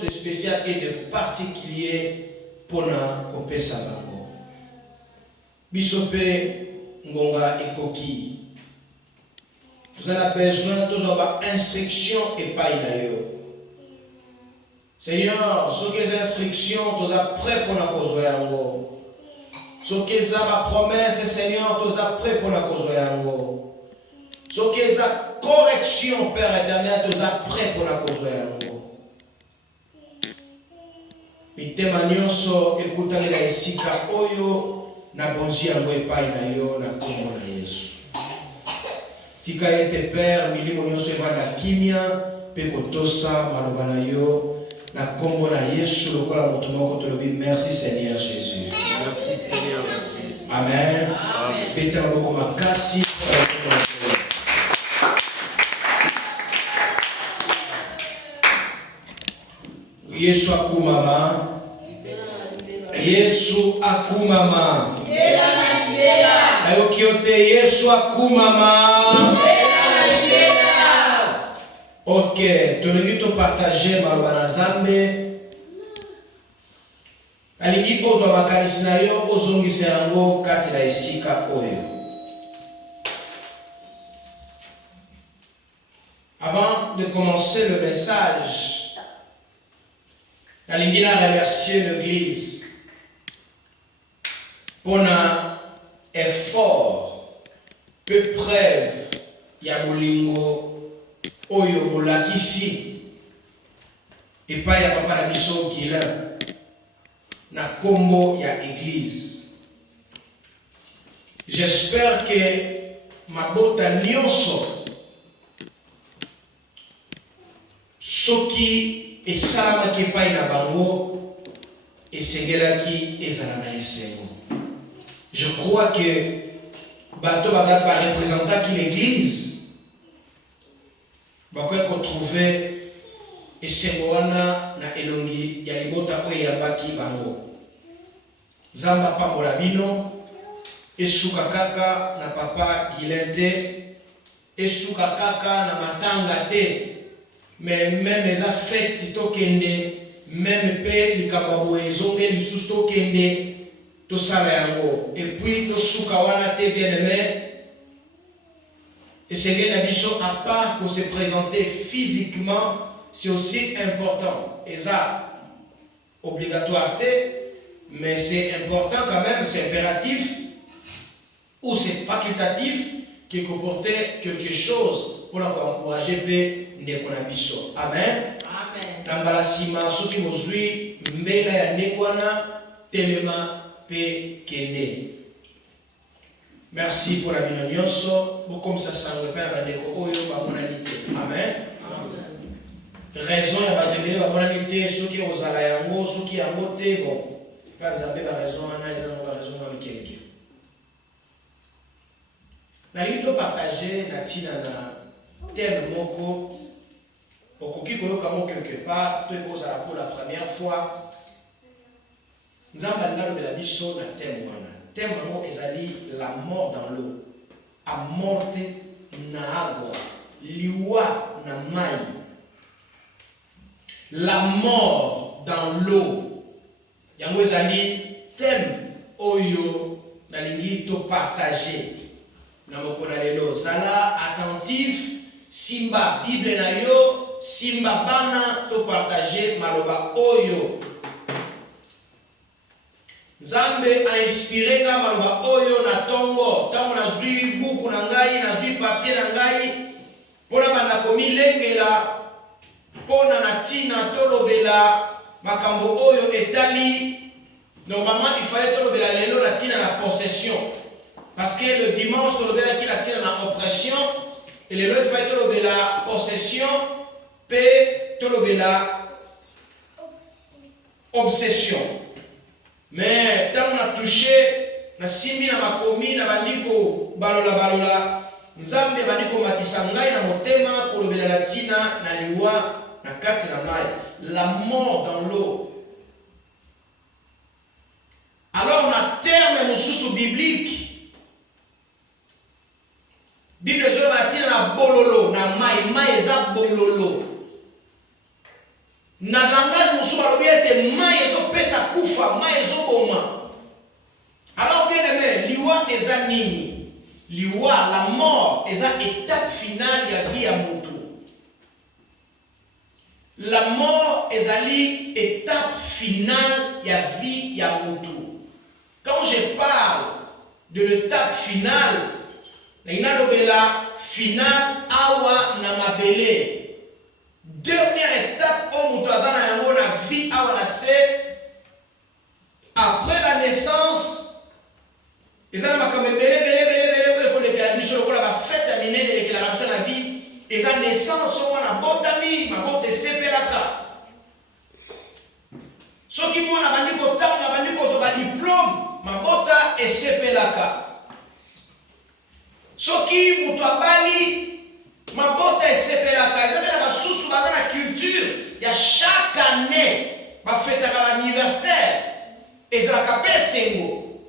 chose de spécial et de particulier pour la kopesa bango. Bisope ngonga ekoki. Vous avez besoin d'avoir instruction et pas inayo. Seigneur, ce que les instructions, tu as prêt pour la cause yango. Ce que les promesses, Seigneur, tu as prêt pour la cause yango. Ce que les corrections, Père éternel, tu as prêt pour la cause yango. Mitema nyonso ekutani na esika oyo na bonzi yango epai na yo na kombo na Yesu. Tika ete Père, milimo nyonso evanda kimia pe kotosa maloba na yo. Na kombo na Yesu lokola moto moko tolobi merci Seigneur Jésus. Merci Seigneur Jésus. Amen. Amen. Beta loko makasi. Yesu akumama. Yesu akumama. Ayoki ote Yesu akumama. Ok, tolingi to partager maloba na Nzambe. Alingi ozwa makanisi na yo ozongisa yango kati na esika oyo. Avant de commencer le message, alingi na remercier l'église pour un effort, peu preuve ya bolingo oyo bolakisi epai ya papa na biso Guilain na kombo ya église. J'espère que mabota nyonso soki esalamaki epai na bango esengelaki ezala na esengo. Je crois que bato baza barepresentaki l'église bakoki kotrouve esengo wana na elongi ya libota oyo eyambaki bango. Nzambe apambola bino, esuka kaka na papa Guilain te, esuka kaka na matanga te, mais même eza fête tokende, même pe likambo boye ezonge lisusu tokende tosala yango. Et puis tosuka wana te bien-aimé. Et c'est bien à part pour se présenter physiquement, c'est aussi important. Et ça, obligatoire, mais c'est important quand même, c'est impératif, ou c'est facultatif, qui comportait quelque chose pour encourager Nekonabiso. Amen. Amen. Nambala sima, soki mozui, mbela ya nekwana, telema pe kende. Merci pour la bienvenance. Comme ça semble pas la déco oyo ba monanité. Amen. Raison ya ba débé ba monanité ceux qui aux ala yango ceux qui a moté bon. Pas zambe ba raison na ils ont raison na mikeke. Na lito partager na tina na thème moko okoki koyoka mo quelque part to ekozala pour la première fois. Nzamba ndalo la biso na thème wana. Thème mot ezali la mort dans l'eau. A morte na agua. Liwa na mai. La mort dans l'eau. Yango ezali thème oyo na lingi to partager. Na mokona lelo zala attentif simba Bible na yo simba bana to partager maloba oyo. Nzambe a inspiré nga maloba oyo na tongo tango nazwi buku na ngai nazwi papier na ngai pona banda komilengela pona na tina tolobela makambo oyo etali. Normalement il fallait tolobela lelo la tina na possession parce que le dimanche tolobela ki la tina na oppression et lelo il fallait tolobela possession pe tolobela obsession. Mais tant on a touché na simbi na makomi na bandiko balola Nzambe bandiko matisa ngai na motema kolobela na tina na liwa na kati na mai. La mort dans l'eau. Alors on a terme mosusu biblique. Bible zo na tina na bololo na mai eza bololo. Na langa langage musuba lobiete mai ezopesa kufa, mai ezoboma. Alors bien aimé, liwa eza nini? Liwa, la mort, eza étape finale ya vie ya mutu. La mort ezali étape finale ya vie ya mutu. Quand je parle de l'étape finale, la finale awa na mabele. Dernière étape au mutu azana yango na vie awa na se. Après la naissance, ezana makambe bele kolekela biso lokola ba fête ya minene lekela biso na vie. Eza naissance wana botami mabota esepelaka. Soki mwana bandi kotanga bandi kozwa diplôme mabota esepelaka. Soki mutu abali mabota esepelaka. Eza na basusu baza na culture ya chaque année bafetaka anniversaire. Ezalaka pe esengo.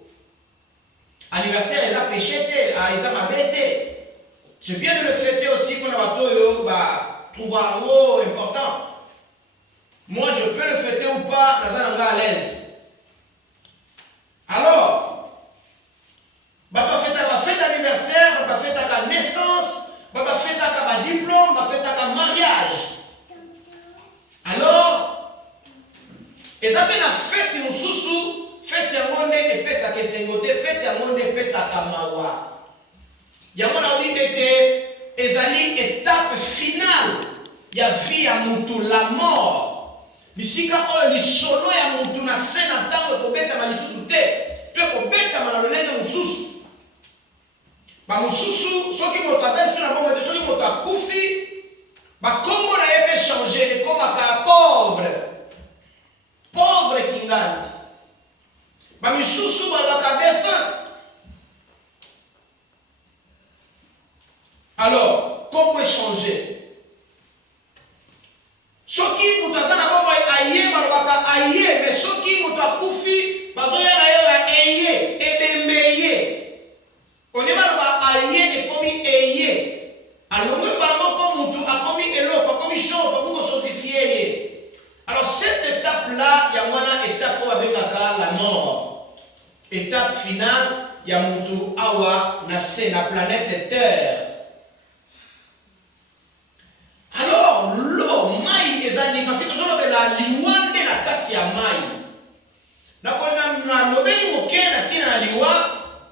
Anniversaire eza péché te, eza mabe te. C'est bien de le fêter aussi pour la trouver un mot important. Moi, je peux le fêter ou pas, dans un à l'aise. Alors, fête d'anniversaire, fête à naissance, fête à diplôme, fête à mariage. Alors, et ça fait la fête de Moussoussou, fête à monde et pesa ke sengote, fête à monde et pesa kamawa. Yango na obi ete ezali étape finale ya vie ya mutu, la mort. Bisika oyo lisolo ya mutu na se na ntango ekobetama lisusu te, to ekobetama na lolenge mosusu. Ba mosusu soki moto aza lisu na bombe te, soki moto akufi bakombo na ye pe change ekomaka pauvre, pauvre kingandi. Ba misusu balobaka défunt. Alors, comment changer? Soki mutu aza na bongo aye balobaka aye, mais soki mutu akufi bazoya na yo ya eye, ebembeye. Oni baloba aye ekomi eye. Alongi bango ko mutu akomi eloko, akomi chose, akomi sosifier ye. Alors cette étape-là, ya wana étape oyo babengaka la mort. Étape finale ya mutu awa na se na planète Terre. Alors, l'eau, maï, ezali, parce que nous avons la liwande na kati ya maï. Na lobeli moke na tina na liwa,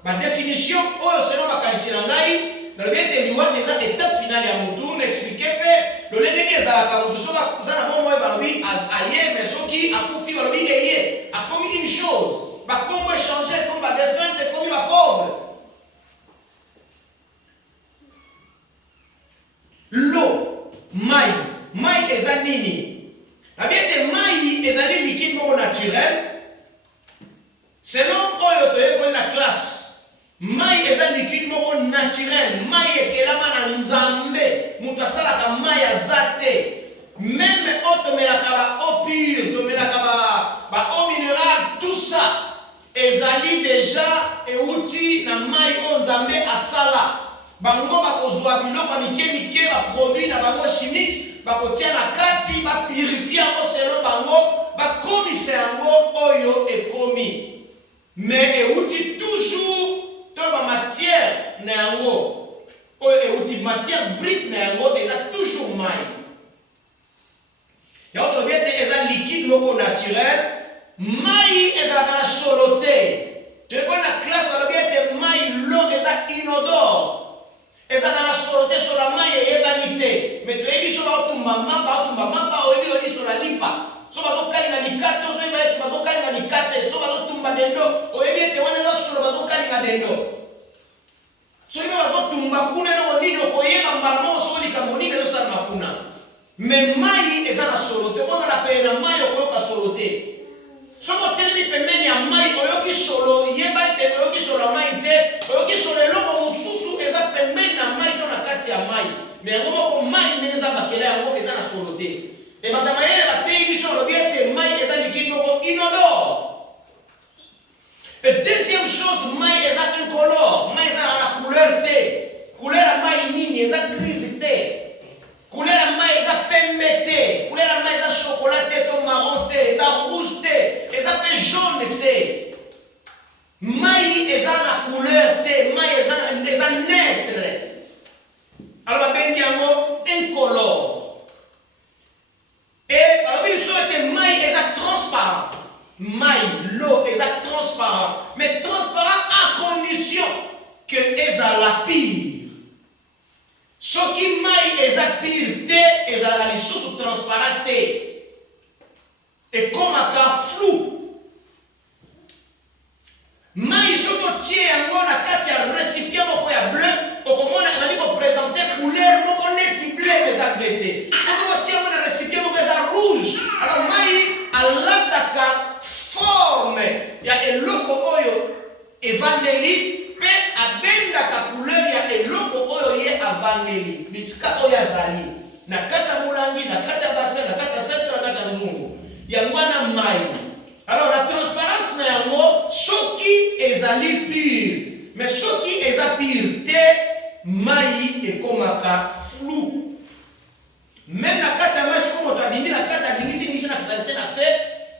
ma définition, oyo selon ma kalisi na ngai, na lobeli te liwande eza étape finale ya mutu, na expliqué pe, lolende ke ezalaka mutu, soka zana bon moye balobi aye, mais soki akufi balobi eye, a commis une chose, ba kombo échanger, comme ba défunte, comme ba pauvre. L'eau. Maï eza nini? La biente maï ezali liquide moko naturel. Selon oyo toyekoli na classe, maï eza liquide moko naturel. Maï ekelama na nzambe. Mutu asalaka maï aza te. Même oyo tomelaka ba eau pure, tomelaka ba eau minérale, tout ça ezali déjà euti na maï oyo nzambe asala. Bango bakozwa biloko mike baproduit na bango chimique bakotia na kati bapurifie yango selon bango bakomisa yango oyo ekomi, mais euti toujours to bamatière na yango oyo euti matière brute na yango eza toujours mai. Yango tolobi ete eza liquide moko naturel. Mai ezalaka na solo te. Toyekoli na classe balobi ete mai lo eza inodore. Ezaka na solo te so la mai eyebani te. Mais toyebi so baotumba mapa oyebi oyedi so la lipa. So bazokalinga likate ozoyeba ete bazokalinga likate. So bazotumba dendo oyebi ete wana eza solo bazokalinga dendo. So oyebi bazotumba kuna eloko nini okoyeba mbamo so likambo nini ezosalama kuna. Mais mai eza na solo te. Wana na peye na mai okoyoka solo te. Soko telemi pembeni ya mai oyoki solo yeba ete oyoki solo mai te. Oyoki solo eloko mosusu eza pembeni na mai to na kati ya mai. Mais yango moko mai ndenge eza bakela yango eza na solo te. E batamayele bateyi biso lobi ete mai eza liquide moko inodore. Et deuxième chose, mai eza incolore. Mai eza na couleur te. Couleur ya mai nini eza grise te. Couleur ya mai eza pembe te. Couleur ya mai eza chocolat te to marron te, eza rouge te, eza pe jaune te. Mai eza na couleur te, mai eza neutre. Alors babengi yango incolore. Et balobi biso ete mai eza transparent. Mai, l'eau eza transparent. Mais transparent à condition que ezala pire. Soki mai eza pire te, ezala lisusu transparent te. Ekomaka flou. Mai soki otie yango na kati ya récipient moko ya bleu, okomona ebandi kopresente couleur moko neti bleu eza bleu te. Soki otie yango na récipient moko eza rouge, alors mai alataka forme ya eloko oyo evandeli mpe abendaka couleur ya eloko oyo ye avandeli. Bisika oyo azali na kati ya molangi, na kati ya bassin, na kati ya centre, na kati ya nzungu. Yango wana mai. Alors la transparence na yango soki ezali pure, mais soki eza pure te, mai ekomaka flou. Même na kati ya mai soki moto abimi na kati ya bingisi na finalité na se,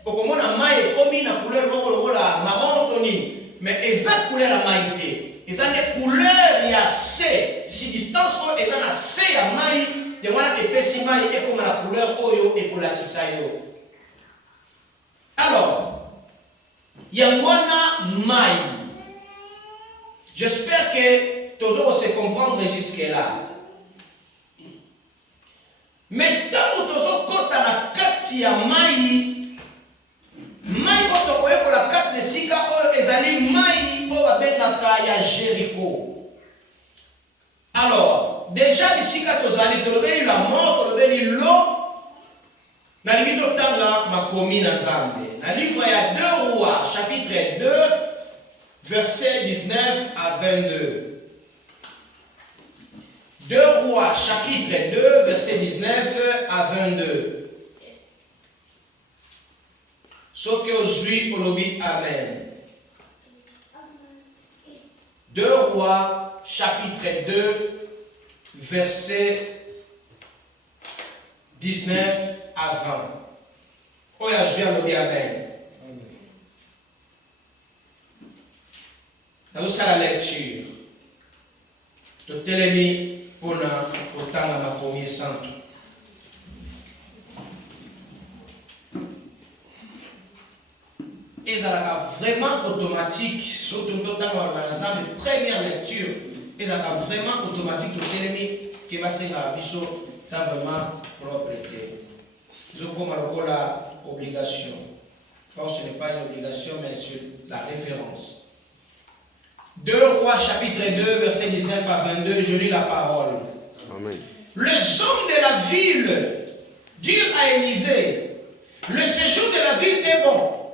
okomona mai ekomi na couleur moko lokola marron to nini, mais eza couleur ya mai te. Eza ne couleur ya se. Si distance oyo eza na se ya mai, yango wana epesi mai ekoma na couleur oyo ekolakisa yo. Alors, Yangwana Mai. J'espère que tous on se comprendre jusque-là. Mais tant que tous on compte la kati ya mai, mai koto koyeko la kati de sika oyo ezali mai oyo babengaka ya Jéricho. Alors, déjà bisika tozali tolobeli la mort, tolobeli l'eau. Nalingi totanga makomi na Nzambe. Na livre ya 2 Rois, chapitre 2, versets 19 à 22. 2 Rois, chapitre 2, versets 19 à 22. Ce que aujourd'hui, olobi Amen. 2 Rois, chapitre 2, versets 19 à 20. Oya Jésus alobi Amen. Nous allons la lecture. Totelemi pona kotanga makomi santo. Ezalaka vraiment automatique, surtout totanga banzambe première lecture. Ezalaka vraiment automatique totelemi qui va se la biso ta vraiment propreté. Je comme la obligation. Or, ce n'est pas une obligation, mais c'est la référence. 2 Rois, chapitre 2, verset 19 à 22, je lis la parole. Amen. Les hommes de la ville dirent à Élisée, le séjour de la ville est bon,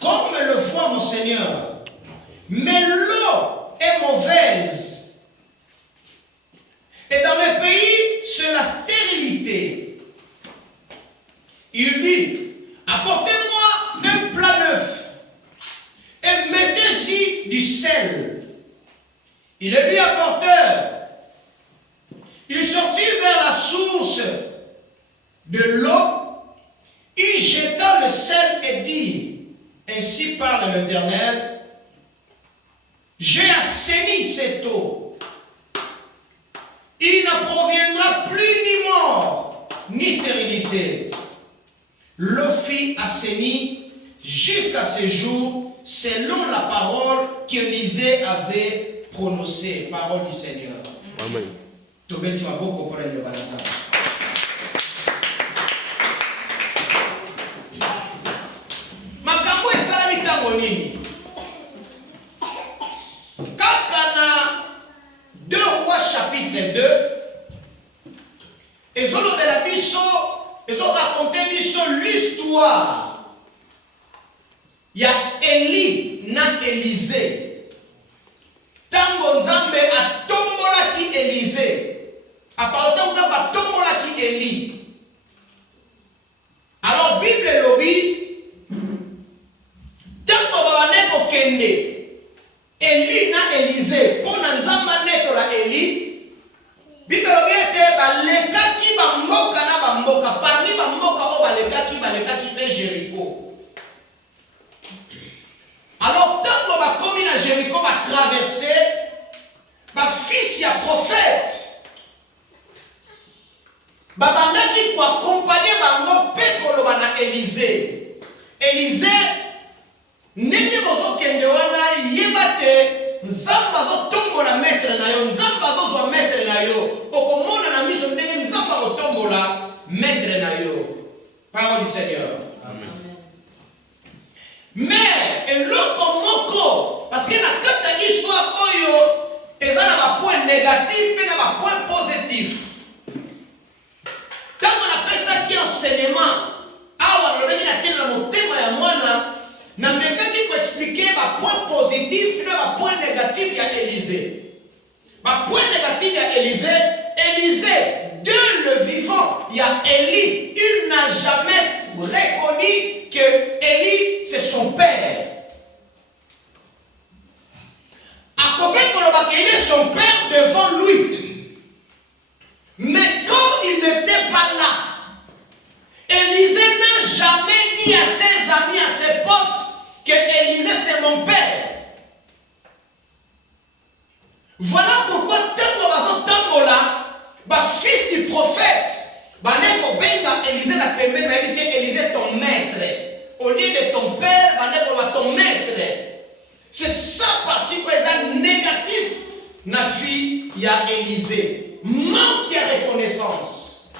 comme le voit mon Seigneur, mais l'eau est mauvaise. Et dans le pays, c'est la stérilité. Il dit, apportez-moi un plat neuf et mettez-y du sel. Il le lui apportèrent. Il sortit vers la source de l'eau, il jeta le sel et dit, ainsi parle l'Éternel, j'ai assaini cette eau. Il n'en proviendra plus ni mort, ni stérilité. L'eau fut assainie jusqu'à ce jour, selon la parole qu'Élisée avait prononcée, parole du Seigneur. Amen. Tobeti maboko pour le banaza. Makambo esalami ntango nini? Kaka na 2 Rois chapitre 2, ezolobela biso, ezoraconte biso l'histoire ya Eli na Élisée. Tango Nzambe atombolaki Élisée. Apparemment, Nzambe atombolaki Eli. Alors Bible elobi, tango babane kokende Eli na Élisée pona Nzambe netola Eli, Bible elobi ete balekaki bamboka na bamboka, parmi bamboka o balekaki occupé Jéricho. Alors, tant qu'on va commis à Jéricho, va traverser, ma fils, il y a prophète. Babandaki pour accompagner bango Petro na Élisée. Élisée, nenge bozo kende wana yebate nzamba zo tombola maître na yo, nzamba zo zo maître na yo. Okomona na miso ndenge nzamba zo tombola maître na yo. Parole du Seigneur. Amen. Mais eloko moko parce que na kati ya histoire oyo eza na ba point négatif pe na ba point positif. Quand on appelle ça qui enseignement, awa lobeki na tina na motema ya mwana na mekaki ko expliquer ba point positif na ba point négatif ya Élisée. Ba point négatif ya Élisée, Élisée de le vivant, il y a Élie, il n'a jamais reconnu que Élie c'est son père. À côté de il est son père devant lui. Mais quand il n'était pas là, Élisée n'a jamais dit à ses amis, à ses potes, que Élisée c'est mon père. Voilà pourquoi fils du prophète, Élisée n'a pas aimé, mais Élisée ton maître. Au lieu de ton père, ton maître. C'est ça partie quoi est négatif. Na fille, il y a Élisée. Manque de reconnaissance.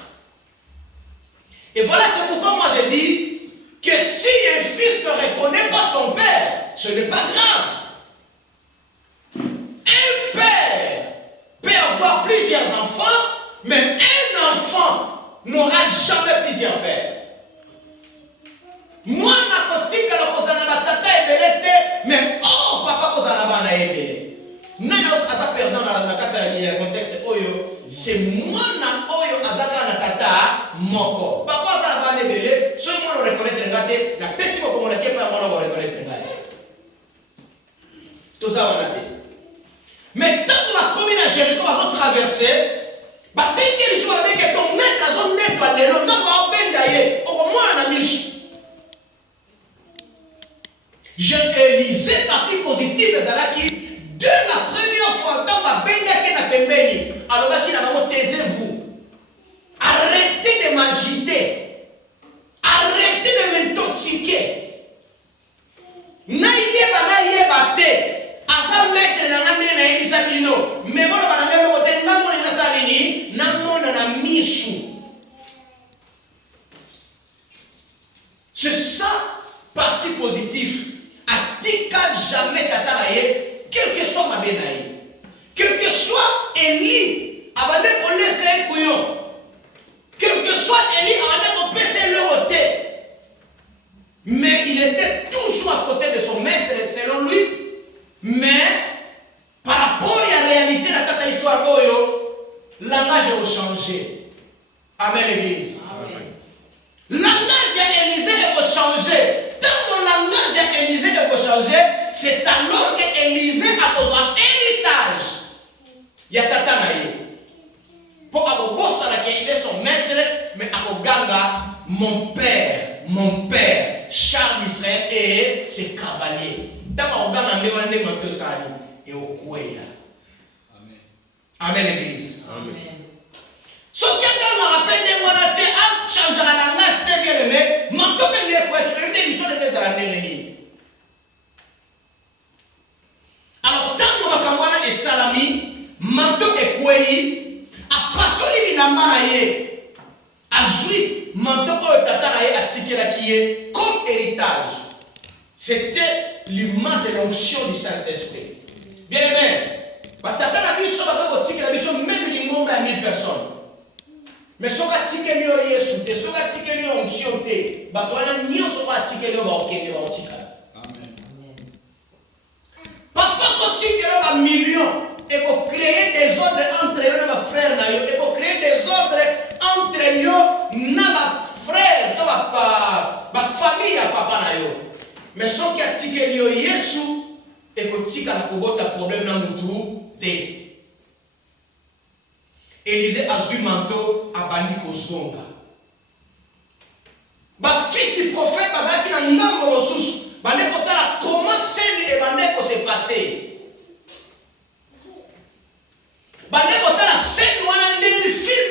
Et voilà, c'est pourquoi moi je dis que si un fils ne reconnaît pas son père, ce n'est pas grave. Un père peut avoir plusieurs enfants, mais un enfant n'aura jamais plusieurs pères. Moi, je suis mais oh, papa, c'est moi oyo azaka na tata moko. Papa za na bele, so moi le reconnaître ngate, la pesi ko komona ke pa moi le reconnaître ngate. Tout ça on a dit. Mais tant que la commune à Jéricho va traverser, ba dès qu'il soit avec ton maître à zone net à l'élo, ça va bendaye, au moins na miche. Je Élisée partie positive ezalaki de la première fois dans ma bendaki na pembeni. Alors qui n'a pas taisez-vous. Arrêtez de m'agiter. Arrêtez de m'intoxiquer. Naïeba te. Asa mettre na ngane na ebisa bino. Mais bon ba na ngelo te ngamoni na sabini, namona na mishu. C'est ça partie positive. Atika jamais tata naye, quel que soit ma benaye. Quel que soit Élie, abandonne qu'on laisse un couillon. Quel que soit Élie, abandonne qu'on pèse le côté. Mais il était toujours à côté de son maître, selon lui. Mais, par rapport à la réalité de la histoire, le langage a changé. Amen, l'Église. Le langage d'Élisée a changé. Tant que le langage d'Élisée a changé, c'est alors que Élisée a besoin d'héritage. Il y a tata naïe. Pour abobosala qu'il est son maître, mais aboganga, mon père, Charles d'Israël et ses cavaliers. Dans mon ganga, on est monté ça et au Kouéa. Amen. Amen, l'Église. Amen. Ce quelqu'un me rappelle de moi, a changé la langage, c'était bien aimé, manteau que les poètes, une édition de des années. Alors, tant que Makamwana et Salami, manteau et Kouéi, a passé l'Ilamba naïe, a joué, manteau et Tata naïe a tiqué la kié comme héritage. C'était l'image de l'onction du Saint-Esprit. Bien aimé, Tata n'a vu ça, tiqué la mission, même du monde à 1000 personnes. Mais si on a tiqué l'eau Yesu, si on a tiqué l'eau onction, on a tiqué l'eau Amen. Papa, quand tu as un million, et pour créer des ordres entre eux, nos frères, et pour créer des ordres entre eux, nos frères, ma famille, papa. Mais si on a tiqué l'eau Yesu, et pour tiquer la problème dans le tout, Élisée a su manteau à Bandi Kozonga. bafiti prophète bazalaki na ngambo mosusu bande kotala comment scène ebande ko se passer.